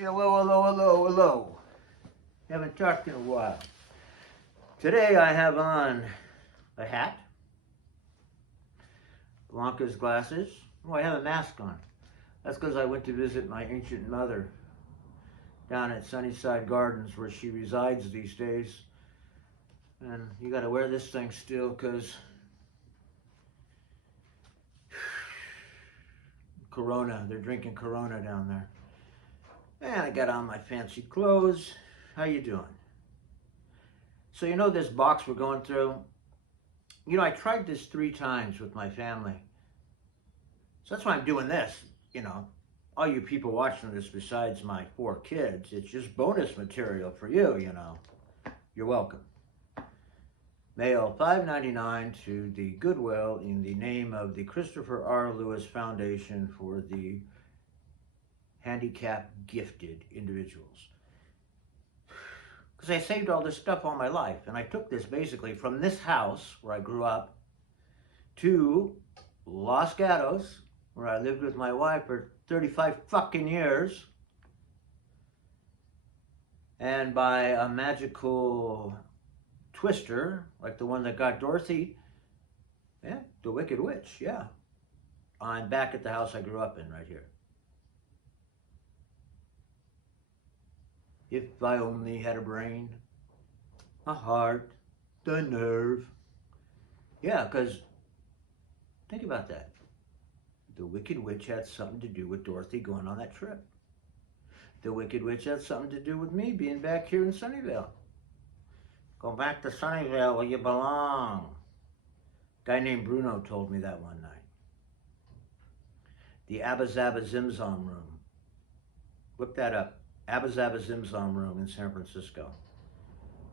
Hello, hello, hello, hello. Haven't talked in a while. Today I have on a hat, Blanca's glasses. Oh, I have a mask on. That's because I went to visit my ancient mother down at Sunnyside Gardens where she resides these days. And you gotta wear this thing still because Corona, they're drinking Corona down there. And I got on my fancy clothes. How you doing? So you know this box we're going through? You know, I tried this 3 times with my family. So that's why I'm doing this, you know. All you people watching this besides my 4 kids, it's just bonus material for you, you know. You're welcome. Mail $5.99 to the Goodwill in the name of the Christopher R. Lewis Foundation for the Handicapped Gifted Individuals. Because I saved all this stuff all my life, and I took this basically from this house where I grew up to Los Gatos, where I lived with my wife for 35 fucking years, and by a magical twister, like the one that got Dorothy, yeah, the Wicked Witch, yeah, I'm back at the house I grew up in right here. If I only had a brain, a heart, the nerve. Yeah, because think about that. The Wicked Witch had something to do with Dorothy going on that trip. The Wicked Witch had something to do with me being back here in Sunnyvale. Go back to Sunnyvale where you belong. A guy named Bruno told me that one night. The Abba Zaba Zimzom room. Look that up. Abba Zaba Zimzom room in San Francisco.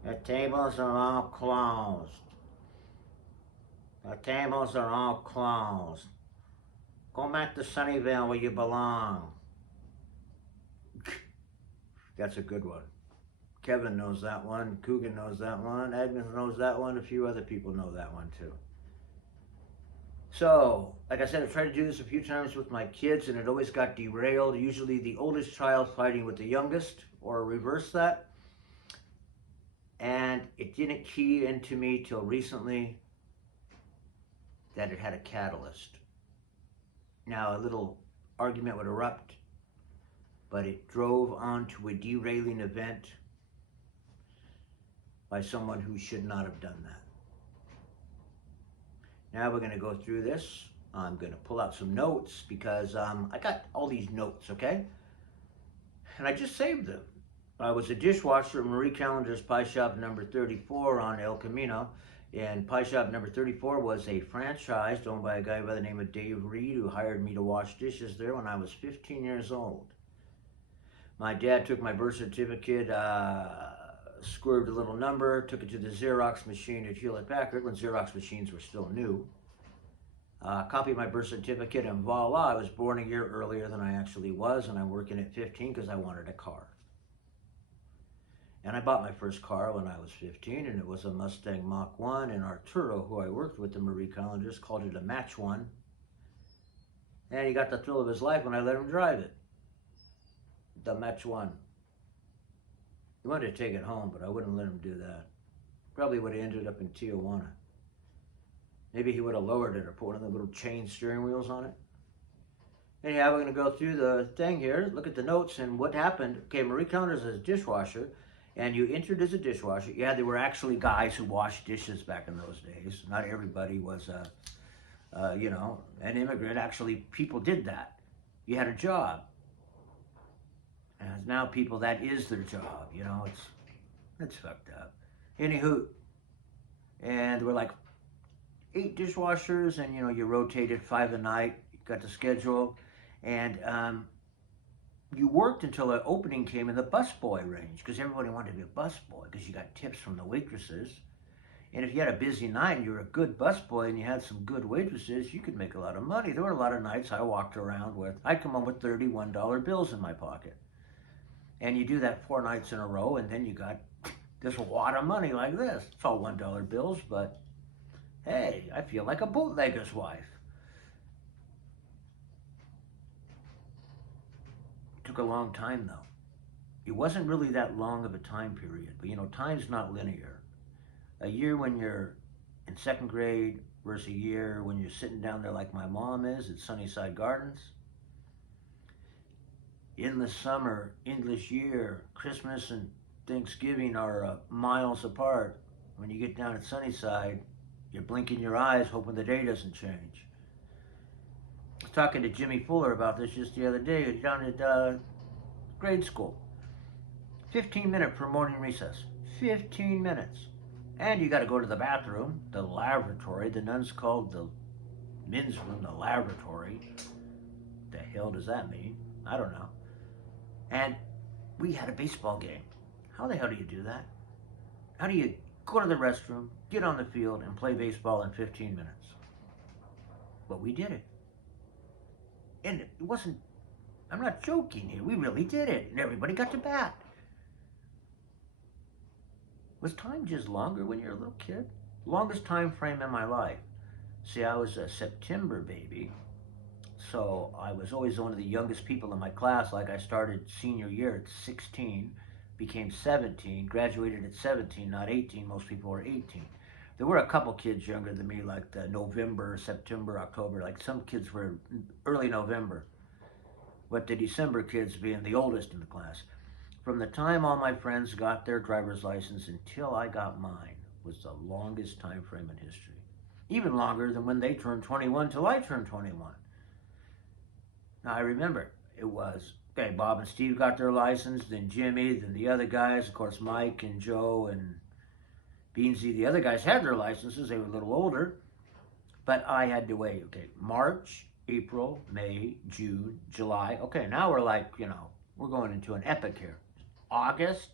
The tables are all closed. The tables are all closed. Go back to Sunnyvale where you belong. That's a good one. Kevin knows that one. Coogan knows that one. Agnes knows that one. A few other people know that one too. So, like I said, I tried to do this a few times with my kids and it always got derailed. Usually the oldest child fighting with the youngest, or reverse that. And it didn't key into me till recently that it had a catalyst. Now a little argument would erupt, but it drove onto a derailing event by someone who should not have done that. Now we're going to go through this. I'm going to pull out some notes because I got all these notes, okay? And I just saved them. I was a dishwasher at Marie Callender's Pie Shop number 34 on El Camino. And Pie Shop number 34 was a franchise owned by a guy by the name of Dave Reed, who hired me to wash dishes there when I was 15 years old. My dad took my birth certificate, squirted a little number, took it to the Xerox machine at Hewlett-Packard when Xerox machines were still new. Copied my birth certificate, and voila, I was born a year earlier than I actually was, and I'm working at 15 because I wanted a car. And I bought my first car when I was 15, and it was a Mustang Mach 1, and Arturo, who I worked with in Marie Callender's, called it a Match 1. And he got the thrill of his life when I let him drive it. The Match 1. He wanted to take it home, but I wouldn't let him do that. Probably would have ended up in Tijuana. Maybe he would have lowered it or put one of the little chain steering wheels on it. Anyhow, we're going to go through the thing here, look at the notes and what happened. Okay, Marie Callender's as a dishwasher, and you entered as a dishwasher. Yeah, there were actually guys who washed dishes back in those days. Not everybody was, you know, an immigrant. Actually, people did that. You had a job. And now people, that is their job, you know, it's fucked up. Anywho, and there were like 8 dishwashers, and you know, you rotated 5 a night, you got the schedule, and you worked until an opening came in the busboy range, because everybody wanted to be a busboy, because you got tips from the waitresses. And if you had a busy night and you were a good busboy and you had some good waitresses, you could make a lot of money. There were a lot of nights I walked around with, I'd come home with $31 bills in my pocket. And you do that 4 nights in a row, and then you got this wad of money like this. It's all $1 bills, but hey, I feel like a bootlegger's wife. It took a long time, though. it wasn't really that long of a time period, but time's not linear. A year when you're in second grade versus a year when you're sitting down there like my mom is at Sunnyside Gardens. In the summer, English year, Christmas and Thanksgiving are miles apart. When you get down at Sunnyside, you're blinking your eyes hoping the day doesn't change. I was talking to Jimmy Fuller about this just the other day down at grade school. 15 minutes for morning recess. 15 minutes. And you got to go to the bathroom, the lavatory. The nuns called the men's room the lavatory. The hell does that mean? I don't know. And we had a baseball game. How the hell do you do that? How do you go to the restroom, get on the field, and play baseball in 15 minutes? But we did it. And it wasn't, I'm not joking here, we really did it. And everybody got to bat. Was time just longer when you're a little kid? Longest time frame in my life. See, I was a September baby, so I was always one of the youngest people in my class. Like I started senior year at 16, became 17, graduated at 17, not 18. Most people were 18. There were a couple kids younger than me, like November, September, October. Like some kids were early November, but the December kids being the oldest in the class. From the time all my friends got their driver's license until I got mine was the longest time frame in history. Even longer than when they turned 21 till I turned 21. Now I remember it was, okay, Bob and Steve got their license, then Jimmy, then the other guys, of course Mike and Joe and Beansy. The other guys had their licenses, they were a little older, but I had to wait. Okay, March, April, May, June, July. Okay, now we're like, we're going into an epic here. August,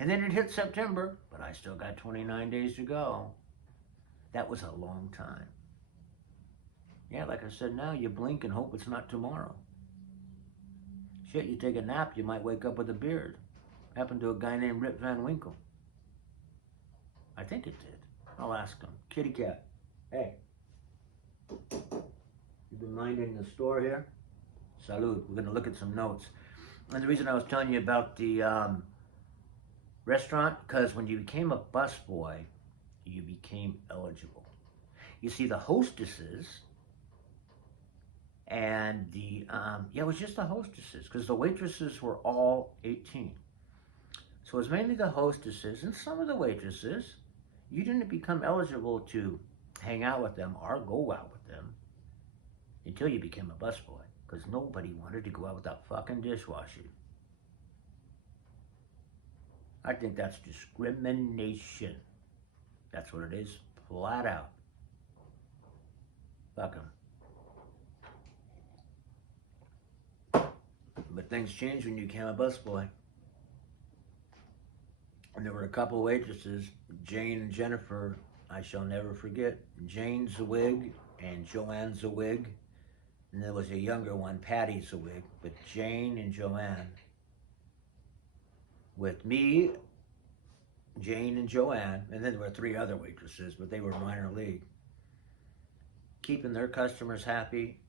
and then it hit September, but I still got 29 days to go. That was a long time. Yeah, like I said, now you blink and hope it's not tomorrow. Shit, you take a nap, you might wake up with a beard. Happened to a guy named Rip Van Winkle. I think it did. I'll ask him. Kitty cat, hey. You been minding the store here? Salud. We're going to look at some notes. And the reason I was telling you about the restaurant, because when you became a busboy, you became eligible. You see, the hostesses and it was just the hostesses, because the waitresses were all 18. So it was mainly the hostesses and some of the waitresses. You didn't become eligible to hang out with them or go out with them until you became a busboy. Because nobody wanted to go out without fucking dishwashing. I think that's discrimination. That's what it is, flat out. Fuck 'em. But things changed when you became a busboy. And there were a couple waitresses, Jane and Jennifer, I shall never forget. Jane Zwig and Joanne Zwig. And there was a younger one, Patty Zwig, but Jane and Joanne. With me, Jane and Joanne, and then there were 3 other waitresses, but they were minor league. Keeping their customers happy,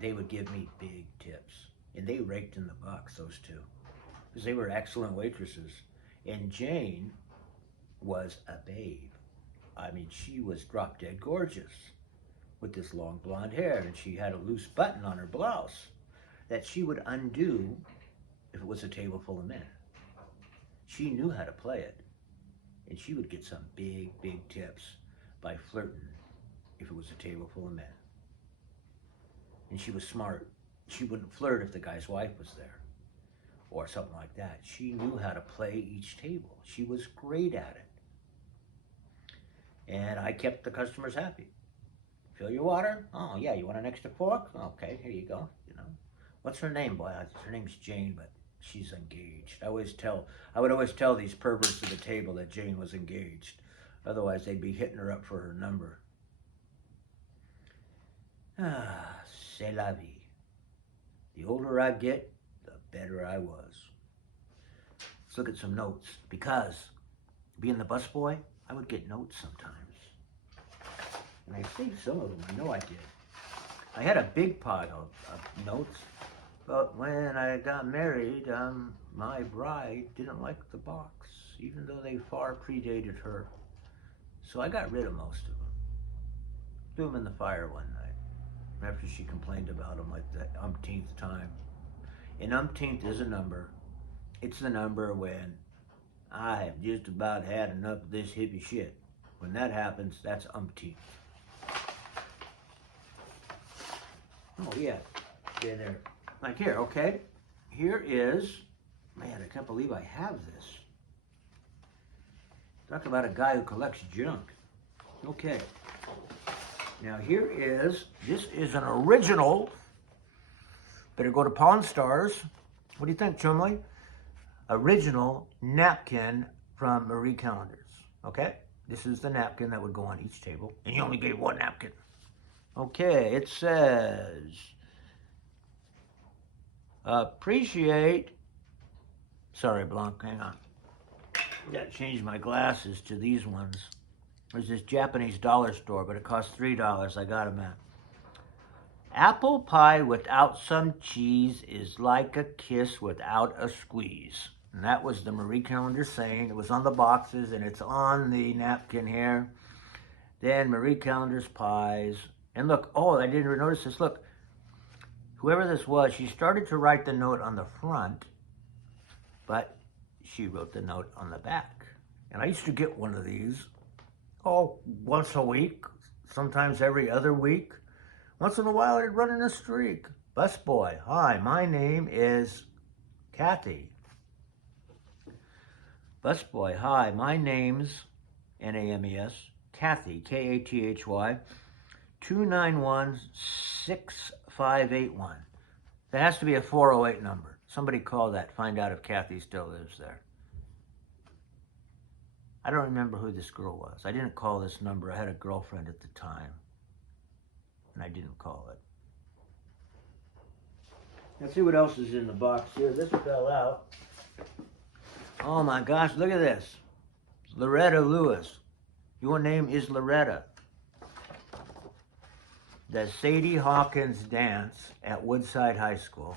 they would give me big tips. And they raked in the bucks, those 2, because they were excellent waitresses. And Jane was a babe. I mean, she was drop dead gorgeous, with this long blonde hair, and she had a loose button on her blouse that she would undo if it was a table full of men. She knew how to play it, and she would get some big, big tips by flirting if it was a table full of men. And she was smart. She wouldn't flirt if the guy's wife was there or something like that. She knew how to play each table. She was great at it. And I kept the customers happy. Fill your water? Oh, yeah, you want an extra fork? Okay, here you go, What's her name, boy? Her name's Jane, but she's engaged. I would always tell these perverts at the table that Jane was engaged. Otherwise, they'd be hitting her up for her number. Ah, c'est la vie. The older I get, the better I was. Let's look at some notes. Because being the busboy, I would get notes sometimes. And I saved some of them. I know I did. I had a big pile of notes. But when I got married, my bride didn't like the box, even though they far predated her. So I got rid of most of them. Threw them in the fire one night after she complained about them like the umpteenth time. And umpteenth is a number. It's the number when I have just about had enough of this hippie shit. When that happens, that's umpteenth. Oh yeah, in there. Like here, okay? Here is, man, I can't believe I have this. Talk about a guy who collects junk. Okay. Now this is an original. Better go to Pawn Stars. What do you think, Chumley? Original napkin from Marie Callender's. Okay? This is the napkin that would go on each table. And you only gave one napkin. Okay, it says, appreciate, sorry, Blanc, hang on. I gotta change my glasses to these ones. There's this Japanese dollar store, but it costs $3. I got them at. Apple pie without some cheese is like a kiss without a squeeze. And that was the Marie Callender saying. It was on the boxes, and it's on the napkin here. Then Marie Callender's pies. And look, oh, I didn't even notice this. Look, whoever this was, she started to write the note on the front, but she wrote the note on the back. And I used to get one of these, once a week, sometimes every other week. Once in a while, I'd run in a streak. Busboy, hi, my name is Kathy. Busboy, hi, my name's Names, Kathy, Kathy, 291-6581. That has to be a 408 number. Somebody call that, find out if Kathy still lives there. I don't remember who this girl was. I didn't call this number. I had a girlfriend at the time, and I didn't call it. Let's see what else is in the box here. This fell out. Oh my gosh, look at this. Loretta Lewis. Your name is Loretta. The Sadie Hawkins dance at Woodside High School.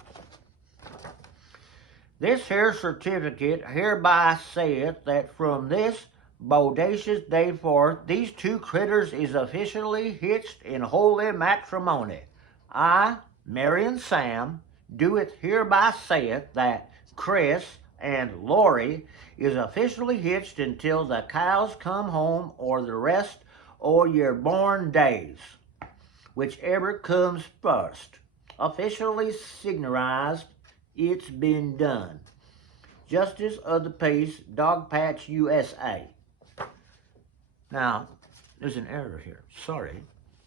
This here certificate hereby saith that from this bodacious day forth, these two critters is officially hitched in holy matrimony. I, Mary and Sam, doeth hereby saith that Chris and Lori is officially hitched until the cows come home or the rest o' your born days. Whichever comes first. Officially signalized, it's been done. Justice of the Peace, Dog Patch, USA. Now, there's an error here. Sorry.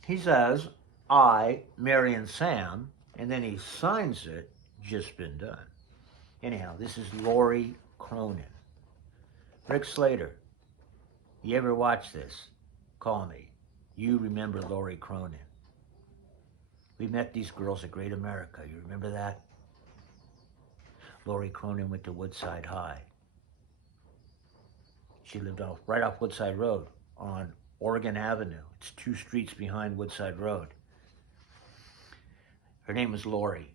He says, I, Mary and Sam, and then he signs it, just been done. Anyhow, this is Lori Cronin. Rick Slater, you ever watch this? Call me. You remember Lori Cronin. We met these girls at Great America. You remember that? Lori Cronin went to Woodside High. She lived right off Woodside Road on Oregon Avenue. It's 2 streets behind Woodside Road. Her name was Lori,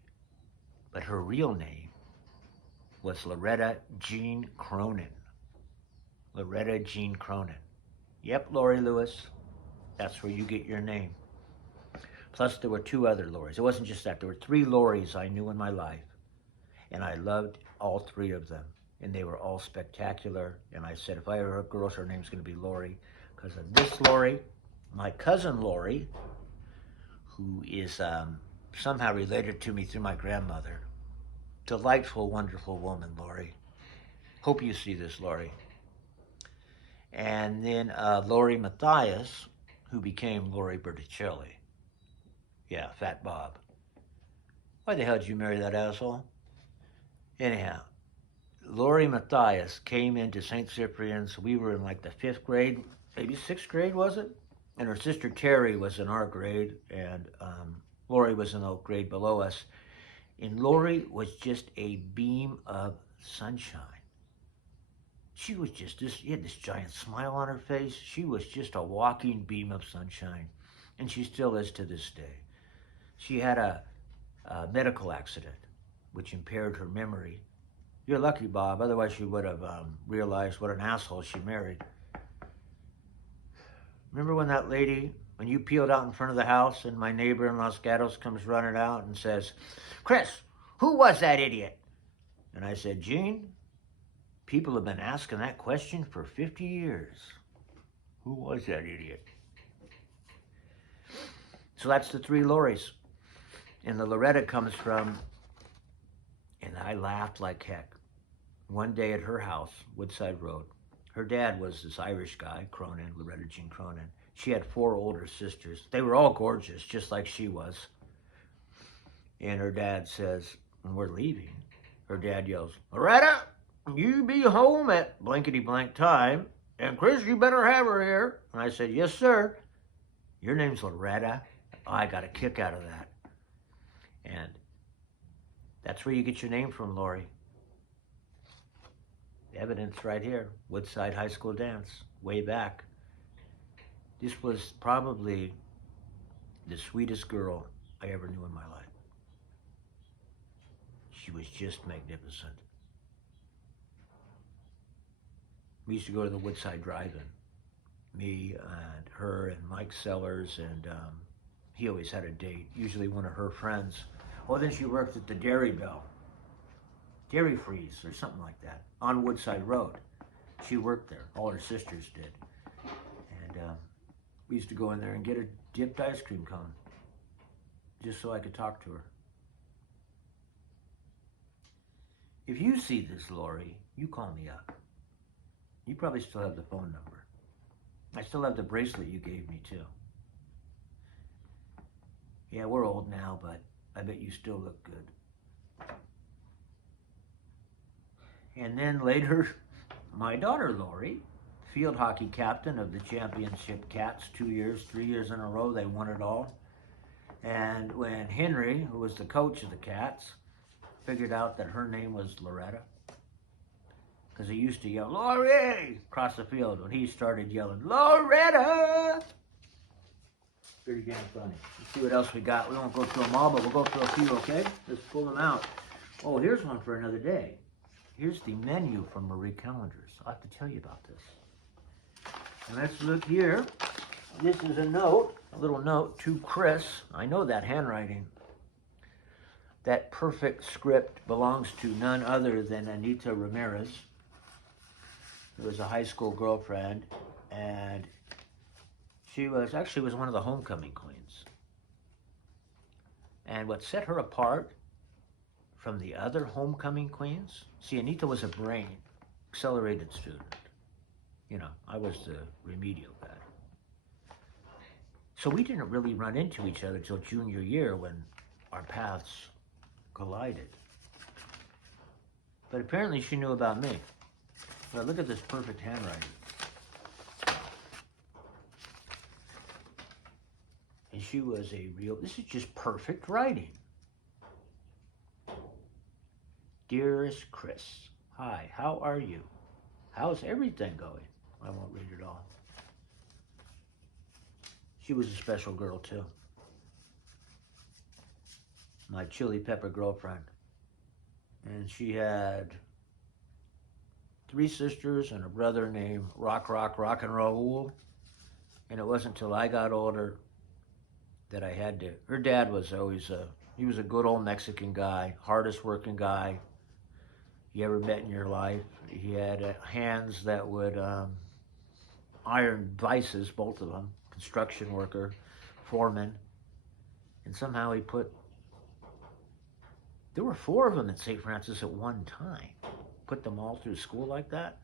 but her real name was Loretta Jean Cronin. Loretta Jean Cronin. Yep, Lori Lewis. That's where you get your name. Plus, there were 2 other Loris. It wasn't just that. There were 3 Loris I knew in my life. And I loved all 3 of them. And they were all spectacular. And I said, if I ever have a girl, her name's going to be Lori. Because of this Lori, my cousin Lori, who is somehow related to me through my grandmother. Delightful, wonderful woman, Lori. Hope you see this, Lori. And then Lori Matthias, who became Lori Berticelli. Yeah, Fat Bob. Why the hell did you marry that asshole? Anyhow, Lori Matthias came into St. Cyprian's. We were in like the 5th grade, maybe 6th grade, was it? And her sister Terry was in our grade, and Lori was in the grade below us. And Lori was just a beam of sunshine. She was just she had this giant smile on her face. She was just a walking beam of sunshine. And she still is to this day. She had a medical accident. which impaired her memory. You're lucky, Bob, otherwise she would have realized what an asshole she married. Remember when that lady, when you peeled out in front of the house and my neighbor in Los Gatos comes running out and says, Chris, who was that idiot? And I said, Gene, people have been asking that question for 50 years. Who was that idiot? So that's the three Lorries. And the Loretta comes from, and I laughed like heck. One day at her house, Woodside Road, her dad was this Irish guy, Cronin, Loretta Jean Cronin. She had 4 older sisters. They were all gorgeous, just like she was. And her dad says, when we're leaving, her dad yells, Loretta, you be home at blankety blank time, and Chris, you better have her here. And I said, yes, sir. Your name's Loretta? Oh, I got a kick out of that. And that's where you get your name from, Lori. Evidence right here. Woodside High School dance, way back. This was probably the sweetest girl I ever knew in my life. She was just magnificent. We used to go to the Woodside Drive-In. Me and her and Mike Sellers, and he always had a date, usually one of her friends. Oh, then she worked at the Dairy Bell, Dairy Freeze or something like that, on Woodside Road. She worked there. All her sisters did. And we used to go in there and get a dipped ice cream cone just so I could talk to her. If you see this, Lori, you call me up. You probably still have the phone number. I still have the bracelet you gave me, too. Yeah, we're old now, but I bet you still look good. And then later, my daughter, Lori, field hockey captain of the championship Cats, 2 years, 3 years in a row, they won it all. And when Henry, who was the coach of the Cats, figured out that her name was Loretta, because he used to yell, Lori, across the field, when he started yelling, Loretta! Pretty damn funny. Let's see what else we got. We won't go through them all, but we'll go through a few, okay? Let's pull them out. Oh, here's one for another day. Here's the menu from Marie Callender's. I'll have to tell you about this. And let's look here. This is a note, a little note to Chris. I know that handwriting. That perfect script belongs to none other than Anita Ramirez, who was a high school girlfriend, and she was one of the homecoming queens. And what set her apart from the other homecoming queens, see, Anita was a brain, accelerated student. You know, I was the remedial guy. So we didn't really run into each other till junior year when our paths collided. But apparently she knew about me. But look at this perfect handwriting. And she was this is just perfect writing. Dearest Chris, hi, how are you? How's everything going? I won't read it all. She was a special girl too. My chili pepper girlfriend. And she had 3 sisters and a brother named Rock and Roll. And it wasn't until I got older that I had to, her dad was always he was a good old Mexican guy, hardest working guy you ever met in your life. He had hands that would iron vices, both of them, construction worker, foreman. And somehow he there were 4 of them at St. Francis at one time. Put them all through school like that.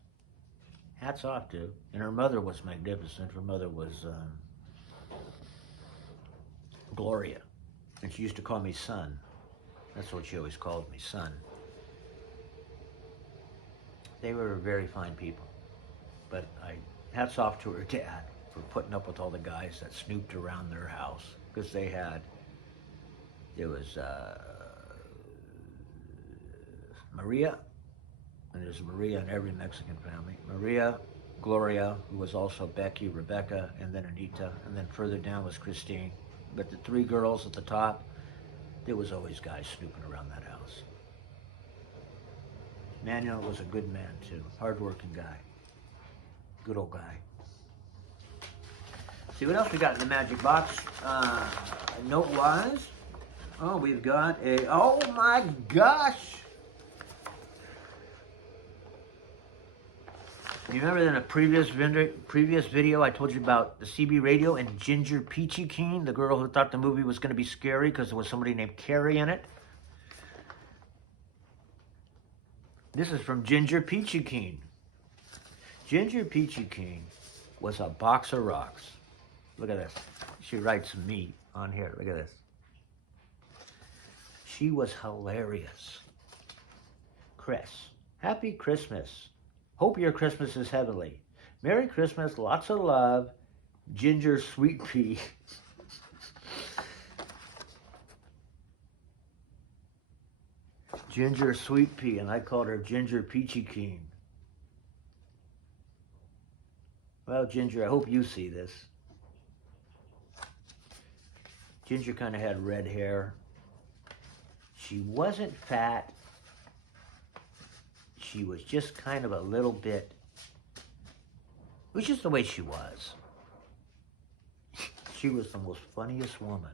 Hats off to. And her mother was magnificent. Her mother was Gloria. And she used to call me son. That's what she always called me, son. They were very fine people. But hats off to her dad for putting up with all the guys that snooped around their house. Because there was Maria, and there's Maria in every Mexican family. Maria, Gloria, who was also Becky, Rebecca, and then Anita, and then further down was Christine. But the 3 girls at the top, there was always guys snooping around that house. Manuel was a good man too. Hard-working guy. Good old guy. See what else we got in the magic box. Note-wise. Oh, we've got a, oh my gosh. You remember in a previous video I told you about the CB radio and Ginger Peachy Keen, the girl who thought the movie was going to be scary because there was somebody named Carrie in it? This is from Ginger Peachy Keen. Ginger Peachy Keen was a box of rocks. Look at this. She writes me on here. Look at this. She was hilarious. Chris, happy Christmas. Hope your Christmas is heavenly. Merry Christmas, lots of love, Ginger Sweet Pea. Ginger Sweet Pea, and I called her Ginger Peachy Keen. Well, Ginger, I hope you see this. Ginger kind of had red hair. She wasn't fat. She was just kind of a little bit, it was just the way she was. She was the most funniest woman.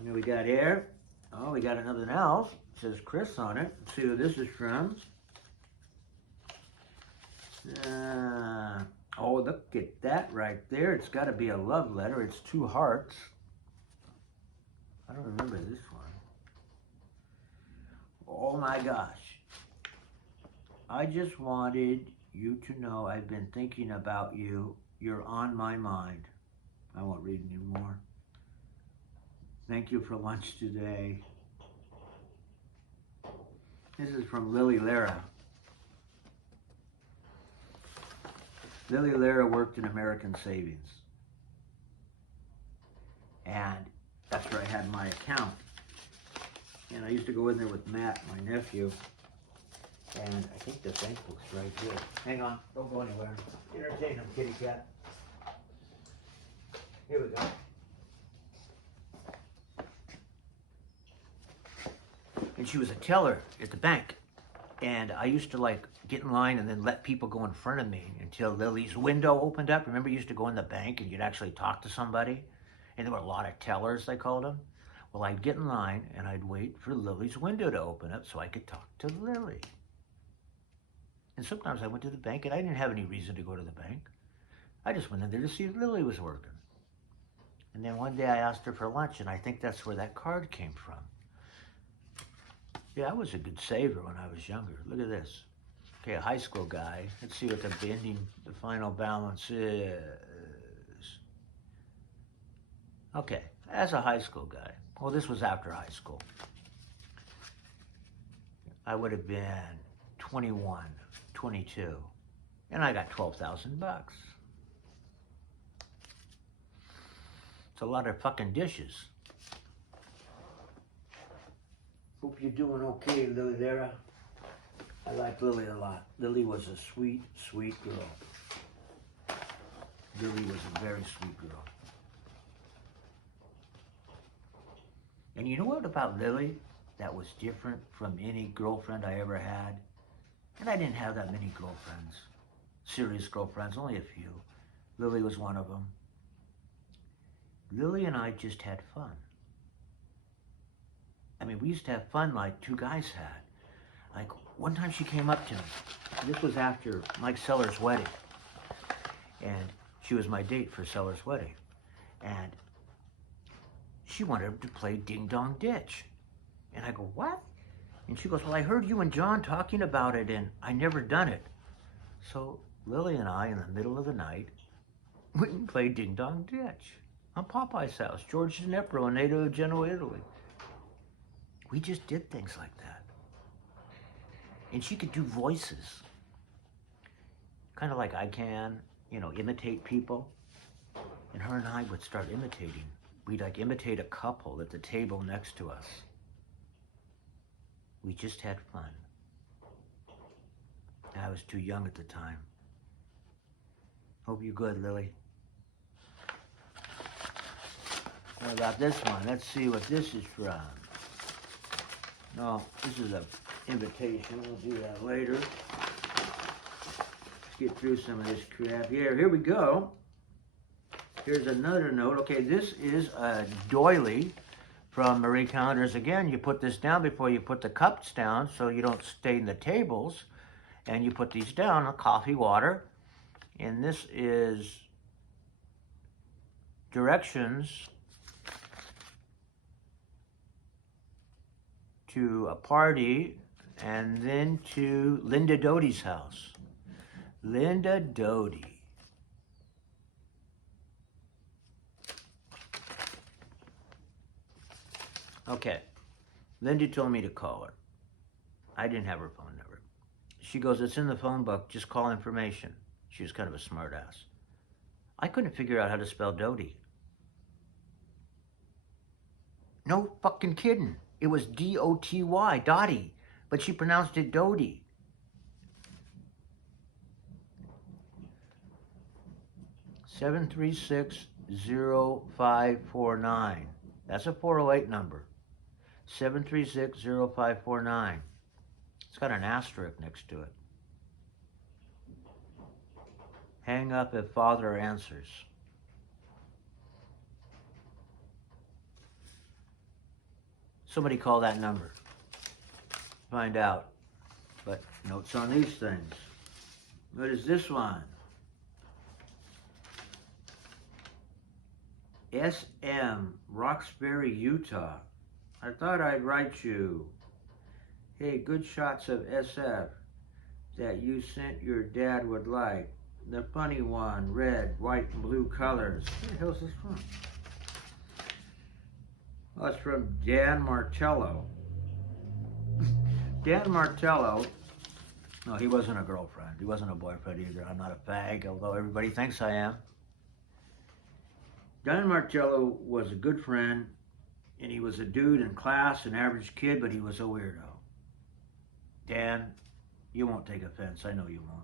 And we got here, oh, we got another else. It says Chris on it. Let's see who this is from. Oh, look at that right there. It's got to be a love letter. It's 2 hearts. I don't remember this one. Oh my gosh. I just wanted you to know I've been thinking about you. You're on my mind. I won't read anymore. Thank you for lunch today. This is from Lily Lara. Lily Lara worked in American Savings. And that's where I had my account. And I used to go in there with Matt, my nephew. And I think the bank book's right here. Hang on, don't go anywhere. Entertain him, kitty cat. Here we go. And she was a teller at the bank. And I used to like get in line and then let people go in front of me until Lily's window opened up. Remember, you used to go in the bank and you'd actually talk to somebody? And there were a lot of tellers, they called them. Well, I'd get in line and I'd wait for Lily's window to open up so I could talk to Lily. And sometimes I went to the bank and I didn't have any reason to go to the bank. I just went in there to see if Lily was working. And then one day I asked her for lunch, and I think that's where that card came from. Yeah, I was a good saver when I was younger. Look at this. Okay, a high school guy. Let's see what the final balance is. Okay, as a high school guy. Well, this was after high school. I would have been 21, 22, and I got 12,000 bucks. It's a lot of fucking dishes. Hope you're doing okay, Lily Lara. I like Lily a lot. Lily was a sweet, sweet girl. Lily was a very sweet girl. And you know what about Lily that was different from any girlfriend I ever had? And I didn't have that many girlfriends. Serious girlfriends, only a few. Lily was one of them. Lily and I just had fun. I mean, we used to have fun like 2 guys had. Like, one time she came up to me. This was after Mike Seller's wedding. And she was my date for Seller's wedding. And she wanted to play Ding Dong Ditch. And I go, what? And she goes, well, I heard you and John talking about it, and I never done it. So Lily and I, in the middle of the night, went and played Ding Dong Ditch on Popeye's house, George Ginepro, a native of Genoa, Italy. We just did things like that. And she could do voices. Kind of like I can, you know, imitate people. And her and I would start imitating. We'd like imitate a couple at the table next to us. We just had fun. I was too young at the time. Hope you're good, Lily. What about this one? Let's see what this is from. No, this is an invitation. We'll do that later. Let's get through some of this crap here we go. Here's another note. Okay, this is a doily from Marie Callender's. Again, you put this down before you put the cups down so you don't stain the tables. And you put these down, coffee, water. And this is directions to a party and then to Linda Doty's house. Linda Doty. Okay, Linda told me to call her. I didn't have her phone number. She goes, it's in the phone book, just call information. She was kind of a smart ass. I couldn't figure out how to spell Doty. No fucking kidding. It was D-O-T-Y, Dottie, but she pronounced it Doty. (736-0549). That's a 408 number. 736-0549. It's got an asterisk next to it. Hang up if father answers. Somebody call that number. Find out. But notes on these things. What is this one? SM, Roxbury, Utah. I thought I'd write you. Hey, good shots of SF that you sent your dad would like. The funny one, red, white, and blue colors. Where the hell's this from? Oh, it's from Dan Martello. Dan Martello, no, he wasn't a girlfriend. He wasn't a boyfriend either. I'm not a fag, although everybody thinks I am. Dan Martello was a good friend, and he was a dude in class, an average kid, but he was a weirdo. Dan, you won't take offense. I know you won't.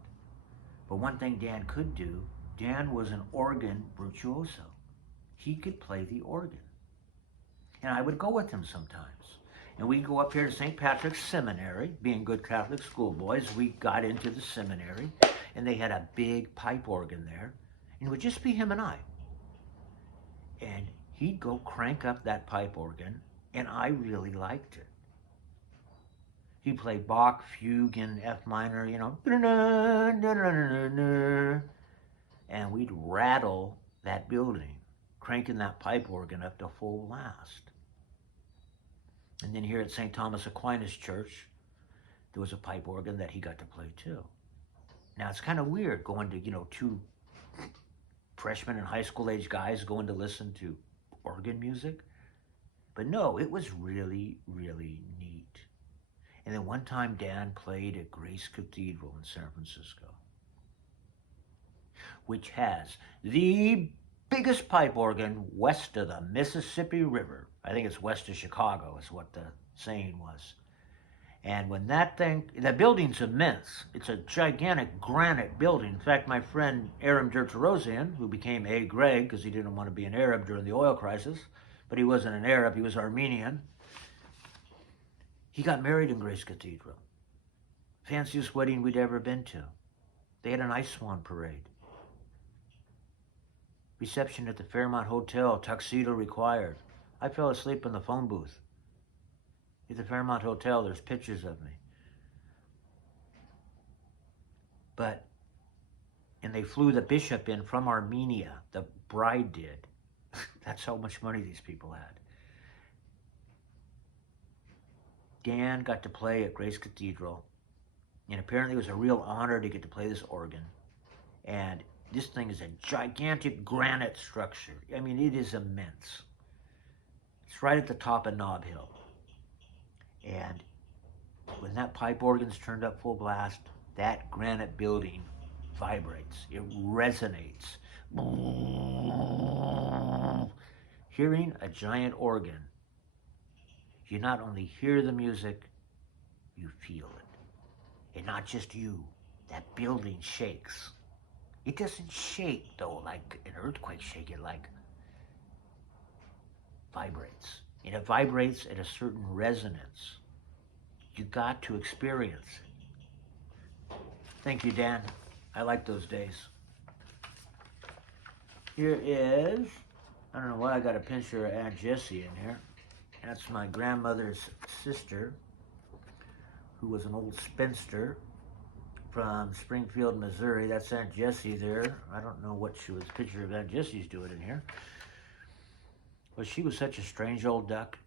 But one thing Dan could do, Dan was an organ virtuoso. He could play the organ. And I would go with him sometimes. And we'd go up here to St. Patrick's Seminary. Being good Catholic schoolboys, we got into the seminary, and they had a big pipe organ there. And it would just be him and I. And he'd go crank up that pipe organ, and I really liked it. He played Bach, fugue in F minor, you know, and we'd rattle that building, cranking that pipe organ up to full blast. And then here at St. Thomas Aquinas Church, there was a pipe organ that he got to play too. Now it's kind of weird going to, you know, two freshman and high school age guys going to listen to organ music. But no, it was really, really neat. And then one time Dan played at Grace Cathedral in San Francisco, which has the biggest pipe organ west of the Mississippi River. I think it's west of Chicago is what the saying was. And when that thing, the building's immense. It's a gigantic granite building. In fact, my friend Aram Dertarosian, who became A. Greg because he didn't want to be an Arab during the oil crisis, but he wasn't an Arab, he was Armenian. He got married in Grace Cathedral. Fanciest wedding we'd ever been to. They had an ice swan parade. Reception at the Fairmont Hotel, tuxedo required. I fell asleep in the phone booth. At the Fairmont Hotel, there's pictures of me. And they flew the bishop in from Armenia. The bride did. That's how much money these people had. Dan got to play at Grace Cathedral, and apparently it was a real honor to get to play this organ. And this thing is a gigantic granite structure. I mean, it is immense. It's right at the top of Nob Hill. And when that pipe organ's turned up full blast, that granite building vibrates. It resonates. Hearing a giant organ, you not only hear the music, you feel it. And not just you, that building shakes. It doesn't shake, though, like an earthquake shake. It, like, vibrates. And it vibrates at a certain resonance. you got to experience. Thank you, Dan. I like those days. Here is, I don't know why I got a picture of Aunt Jessie in here. That's my grandmother's sister, who was an old spinster from Springfield, Missouri. That's Aunt Jessie there. I don't know what picture of Aunt Jessie's doing in here. But she was such a strange old duck.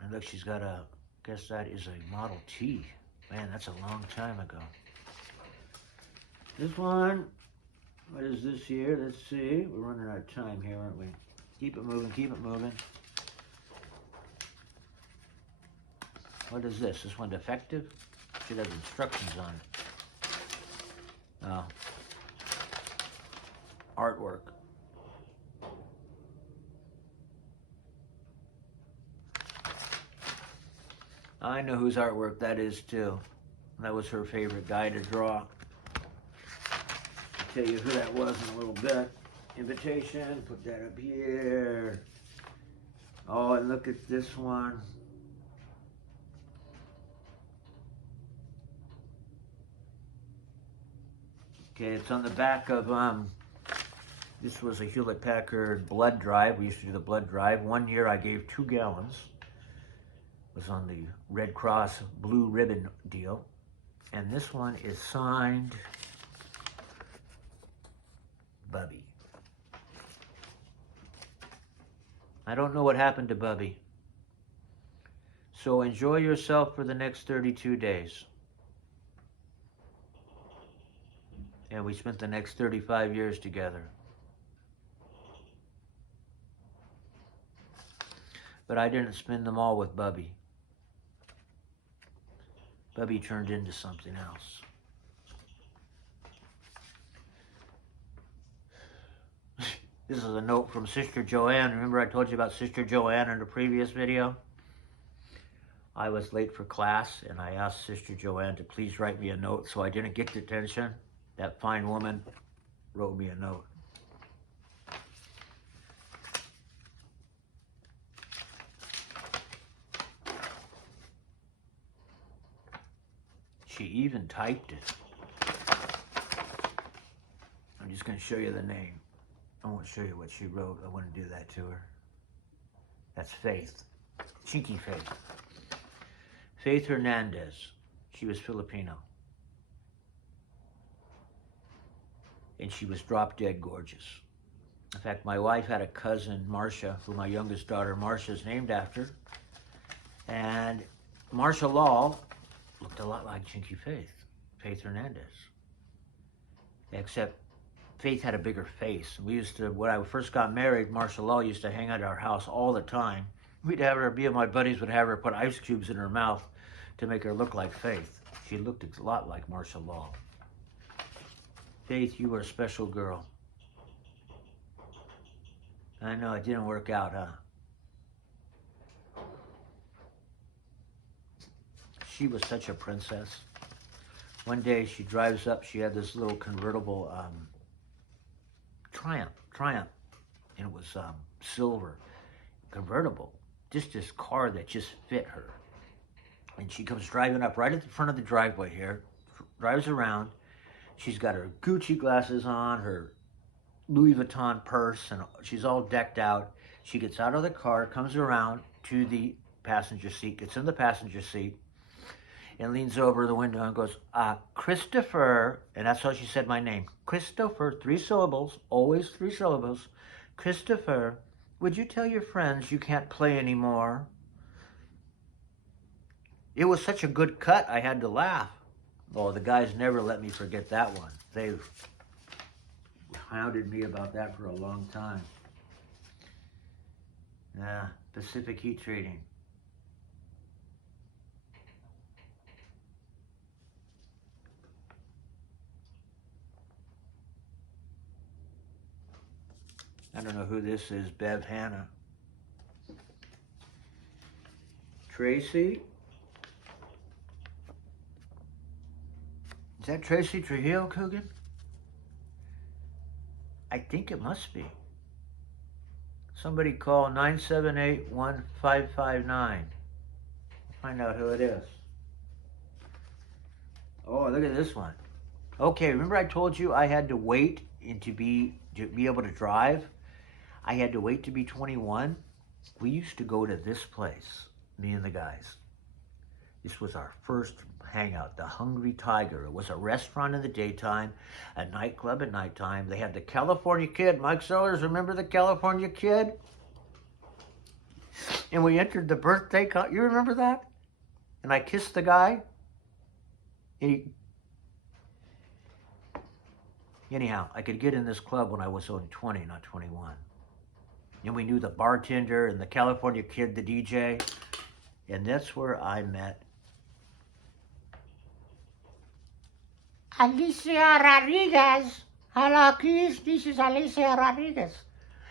And look, she's got a, I guess that is a Model T. Man, that's a long time ago. This one, what is this here? Let's see. We're running out of time here, aren't we? Keep it moving, keep it moving. What is this? This one defective? Should have instructions on it. Oh. Artwork. I know whose artwork that is too. That was her favorite guy to draw. I'll tell you who that was in a little bit. Invitation, put that up here. Oh, and look at this one. Okay, it's on the back of, this was a Hewlett-Packard blood drive. We used to do the blood drive. One year I gave 2 gallons. It was on the Red Cross blue ribbon deal. And this one is signed Bubby. I don't know what happened to Bubby. So enjoy yourself for the next 32 days. And we spent the next 35 years together. But I didn't spend them all with Bubby. Bubby turned into something else. This is a note from Sister Joanne. Remember I told you about Sister Joanne in the previous video? I was late for class and I asked Sister Joanne to please write me a note so I didn't get detention. That fine woman wrote me a note. She even typed it. I'm just going to show you the name. I won't show you what she wrote. I wouldn't do that to her. That's Faith. Cheeky Faith. Faith Hernandez. She was Filipino. And she was drop dead gorgeous. In fact, my wife had a cousin, Marcia, who my youngest daughter, Marcia, is named after. And Marcia Law looked a lot like Chinky Faith, Faith Hernandez. Except Faith had a bigger face. We used to, when I first got married, Marcia Law used to hang out at our house all the time. We'd have her, me and my buddies would have her put ice cubes in her mouth to make her look like Faith. She looked a lot like Marcia Law. Faith, you were a special girl. I know it didn't work out, huh? She was such a princess. One day she drives up, she had this little convertible Triumph, and it was silver, convertible. Just this car that just fit her. And she comes driving up right at the front of the driveway here, drives around. She's got her Gucci glasses on, her Louis Vuitton purse, and she's all decked out. She gets out of the car, comes around to the passenger seat, gets in the passenger seat, and leans over the window and goes, Christopher, and that's how she said my name. Christopher, 3 syllables, always 3 syllables. Christopher, would you tell your friends you can't play anymore? It was such a good cut, I had to laugh. Oh, the guys never let me forget that one. They hounded me about that for a long time. Yeah, Pacific Heat Trading. I don't know who this is, Bev Hannah. Tracy. Is that Tracy Trujillo Coogan? I think it must be. Somebody call 978-1559. Find out who it is. Oh, look at this one. Okay, remember I told you I had to wait and to be able to drive? I had to wait to be 21. We used to go to this place, me and the guys. This was our first hangout, the Hungry Tiger. It was a restaurant in the daytime, a nightclub at nighttime. They had the California Kid. Mike Sellers, remember the California Kid? And we entered the birthday. You remember that? And I kissed the guy. And anyhow, I could get in this club when I was only 20, not 21. And we knew the bartender and the California Kid, the DJ. And that's where I met Alicia Rodriguez. Hello, kids. This is Alicia Rodriguez.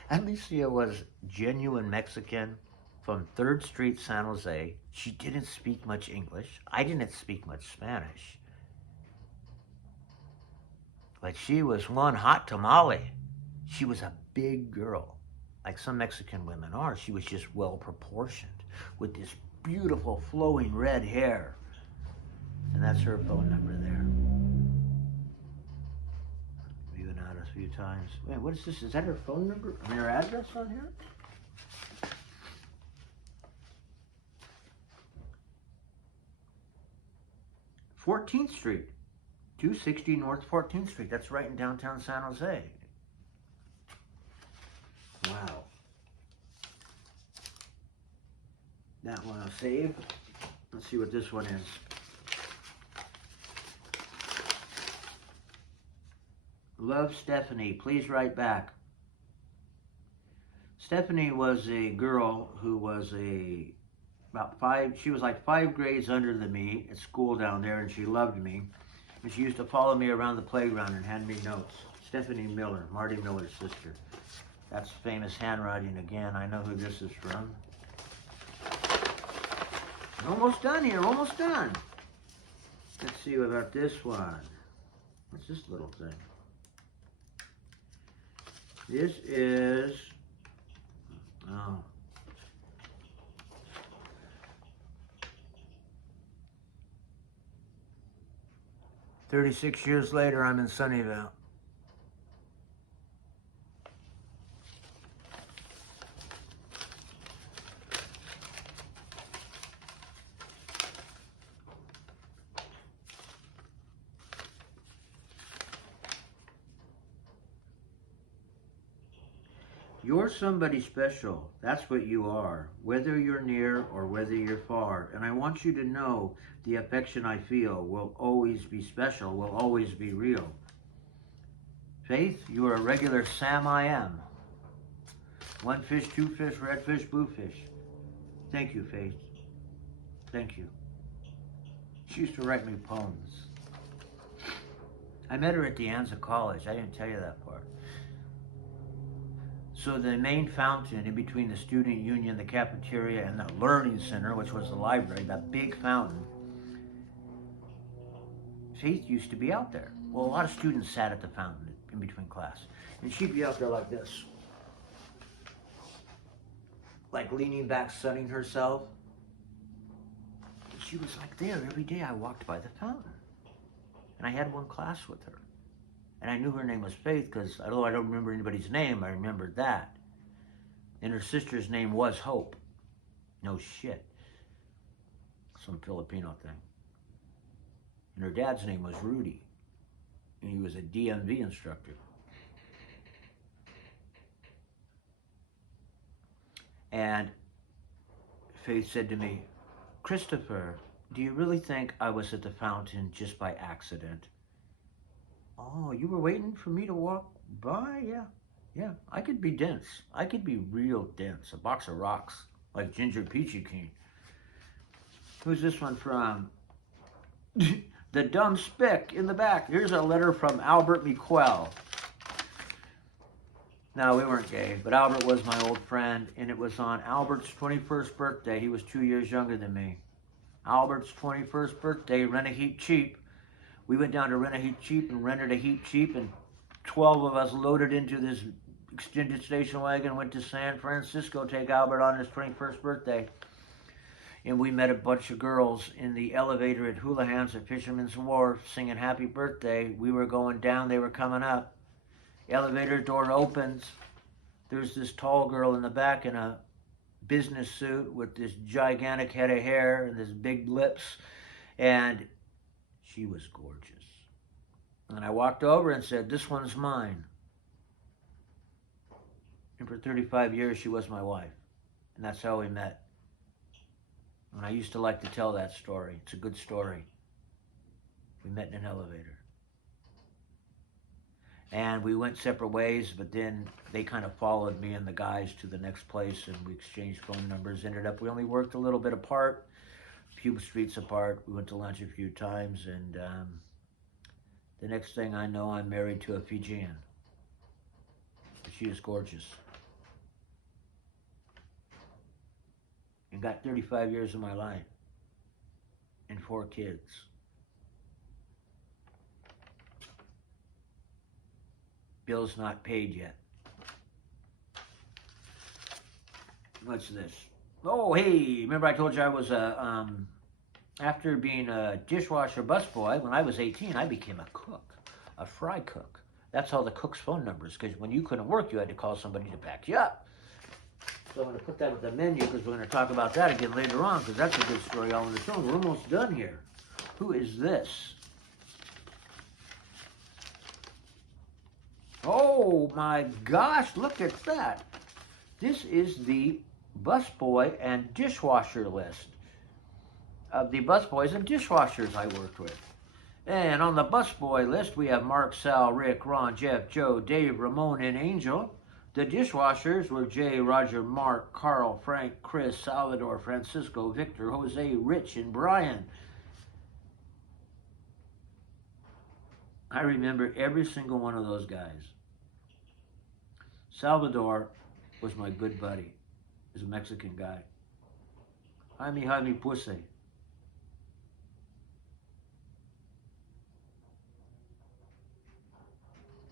Alicia was genuine Mexican from 3rd Street, San Jose. She didn't speak much English. I didn't speak much Spanish. But she was one hot tamale. She was a big girl, like some Mexican women are. She was just well proportioned with this beautiful flowing red hair. And that's her phone number there. We went out a few times. Wait, what is this? Is that her phone number? I mean, her address on here? Fourteenth Street. 260 North 14th Street. That's right in downtown San Jose. Wow. That one I'll save. Let's see what this one is. Love, Stephanie. Please write back. Stephanie was a girl who was she was like 5 grades under than me at school down there, and she loved me. And she used to follow me around the playground and hand me notes. Stephanie Miller, Marty Miller's sister. That's famous handwriting again. I know who this is from. Almost done here, almost done. Let's see about this one. What's this little thing? This is, 36 years later, I'm in Sunnyvale. You're somebody special. That's what you are, whether you're near or whether you're far. And I want you to know the affection I feel will always be special, will always be real. Faith, you are a regular Sam I am. 1 fish, 2 fish, red fish, blue fish. Thank you, Faith. Thank you. She used to write me poems. I met her at De Anza College. I didn't tell you that part. So the main fountain in between the student union, the cafeteria, and the learning center, which was the library, that big fountain, Faith used to be out there. Well, a lot of students sat at the fountain in between class. And she'd be out there like this. Like leaning back, sunning herself. And she was like there every day I walked by the fountain. And I had one class with her. And I knew her name was Faith because, although I don't remember anybody's name, I remembered that. And her sister's name was Hope. No shit. Some Filipino thing. And her dad's name was Rudy. And he was a DMV instructor. And Faith said to me, Christopher, do you really think I was at the fountain just by accident? Oh, you were waiting for me to walk by? Yeah. I could be dense. I could be real dense. A box of rocks, like Ginger Peachy King. Who's this one from? The Dumb Spick in the back. Here's a letter from Albert Miquel. No, we weren't gay, but Albert was my old friend, and it was on Albert's 21st birthday. He was 2 years younger than me. Albert's 21st birthday, rent a heap cheap. We went down to Rent a Heap Cheap and rented a heap cheap, and 12 of us loaded into this extended station wagon, went to San Francisco to take Albert on his 21st birthday. And we met a bunch of girls in the elevator at Houlihan's at Fisherman's Wharf singing happy birthday. We were going down, they were coming up. Elevator door opens. There's this tall girl in the back in a business suit with this gigantic head of hair and this big lips, and she was gorgeous. And I walked over and said, "This one's mine." And for 35 years, she was my wife. And that's how we met. And I used to like to tell that story. It's a good story. We met in an elevator. And we went separate ways, but then they kind of followed me and the guys to the next place, and we exchanged phone numbers. Ended up, we only worked a little bit apart, a few streets apart. We went to lunch a few times, and the next thing I know, I'm married to a Fijian. She is gorgeous. And got 35 years of my life and 4 kids. Bill's not paid yet. What's this? Oh, hey, remember I told you I was after being a dishwasher busboy, when I was 18, I became a cook, a fry cook. That's all the cook's phone numbers, because when you couldn't work, you had to call somebody to back you up. So I'm going to put that with the menu, because we're going to talk about that again later on, because that's a good story all on its own. We're almost done here. Who is this? Oh my gosh, look at that. This is the busboy and dishwasher list of the busboys and dishwashers I worked with. And on the busboy list, we have Mark, Sal, Rick, Ron, Jeff, Joe, Dave, Ramon, and Angel. The dishwashers were Jay, Roger, Mark, Carl, Frank, Chris, Salvador, Francisco, Victor, Jose, Rich, and Brian. I remember every single one of those guys. Salvador was my good buddy. He's a Mexican guy. Jaime Pussy.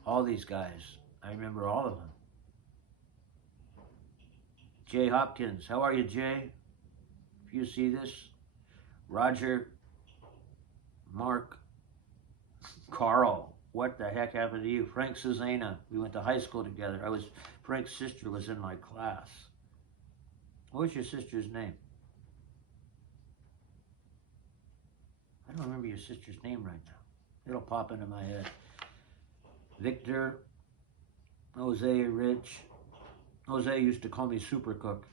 All these guys. I remember all of them. Jay Hopkins. How are you, Jay? If you see this. Roger. Mark. Carl. What the heck happened to you? Frank Susanna. We went to high school together. Frank's sister was in my class. What was your sister's name? I don't remember your sister's name right now. It'll pop into my head. Victor, Jose, Rich. Jose used to call me Super Cook.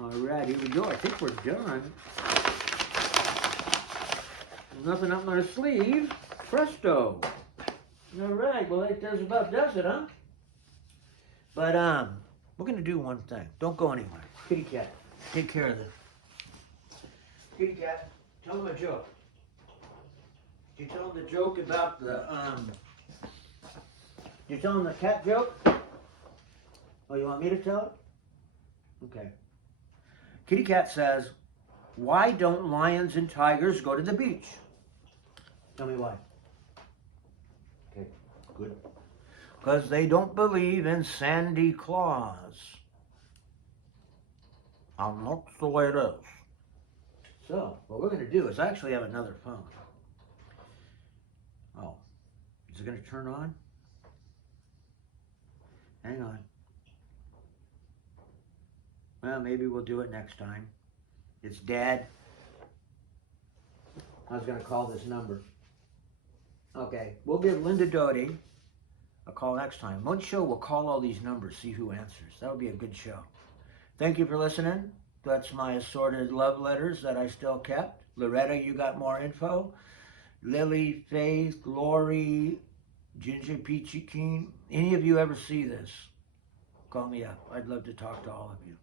All right, here we go. I think we're done. Nothing up my sleeve. Presto. All right, well, that does it, huh? But we're going to do one thing. Don't go anywhere. Kitty cat, take care of this. Kitty cat, tell him a joke. Did you tell him the joke about the, did you tell him the cat joke? Oh, you want me to tell it? Okay. Kitty cat says, "Why don't lions and tigers go to the beach?" Tell me why. Okay, good. Because they don't believe in Sandy Claus. And that's the way it is. So, what we're going to do is I actually have another phone. Oh, is it going to turn on? Hang on. Well, maybe we'll do it next time. It's Dad. I was going to call this number. Okay, we'll give Linda Doty a call next time. One show, we'll call all these numbers, see who answers. That would be a good show. Thank you for listening. That's my assorted love letters that I still kept. Loretta, you got more info. Lily, Faith, Lori, Ginger Peachy Keen. Any of you ever see this? Call me up. I'd love to talk to all of you.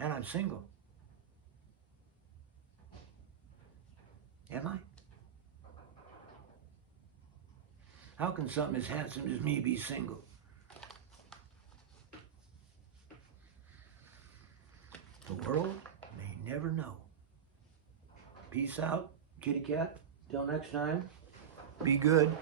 And I'm single. Am I? How can something as handsome as me be single? The world may never know. Peace out, kitty cat. Till next time, be good.